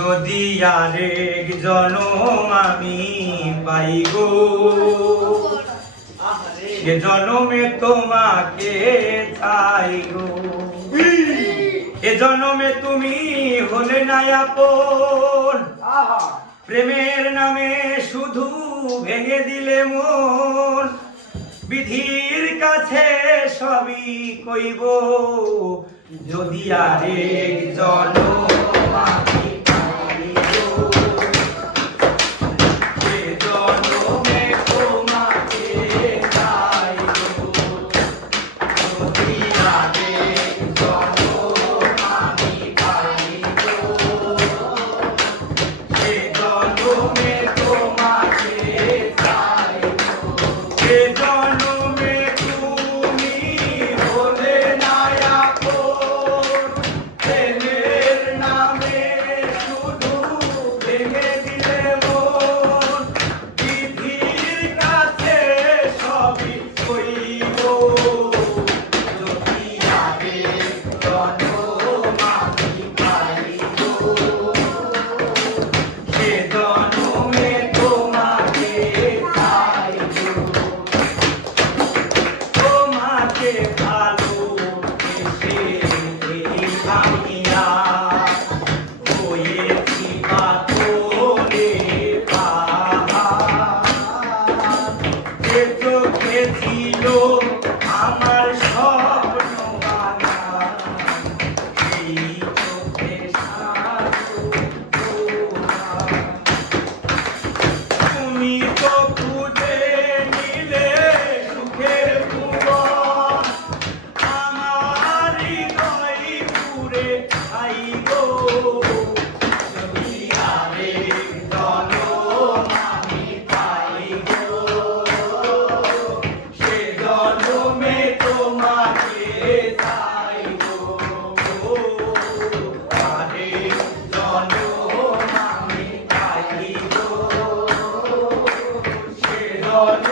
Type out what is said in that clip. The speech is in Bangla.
যদি আরেক জনম আমি পাই গো, সে জনমে তোমাকে চাই গো। এ জনমে তুমি হলে না আপন, প্রেমের নামে শুধু ভেঙে দিলে মন। বিধির কাছে সবই কইব, যদি আরেক জনম আমি পাই গো, সে জনমে তোমাকে চাই গো। যদি আরেক জনম আমি পাই গো, সে জনমে তোমাকে চাই গো। সে জনমে তুমি হলে না আপন, প্রেমের নামে শুধু ভেঙে দিলে মন। বিধির কাছে সবই কইব, যদি আরেক জনম আমি পাই গো, সে জনমে তোমাকে চাই গো। তোমাকে ভালোবেসে এই ভাঙিয়া হয়েছি পাথরে পাহাড়। যে চোখে ছিল আমার স্বপ্ন বাগান, সেই চোখে সাজো তোমার। তুমি তো খুঁজে নিলে সুখের ভুবন, আমার হৃদয় পুরে আই গো। যদি আরেক জনম আমি পাই গো, সে জনমে তোমাকে চাই গো। আরেক জনম আমি পাই গো, সে জনমে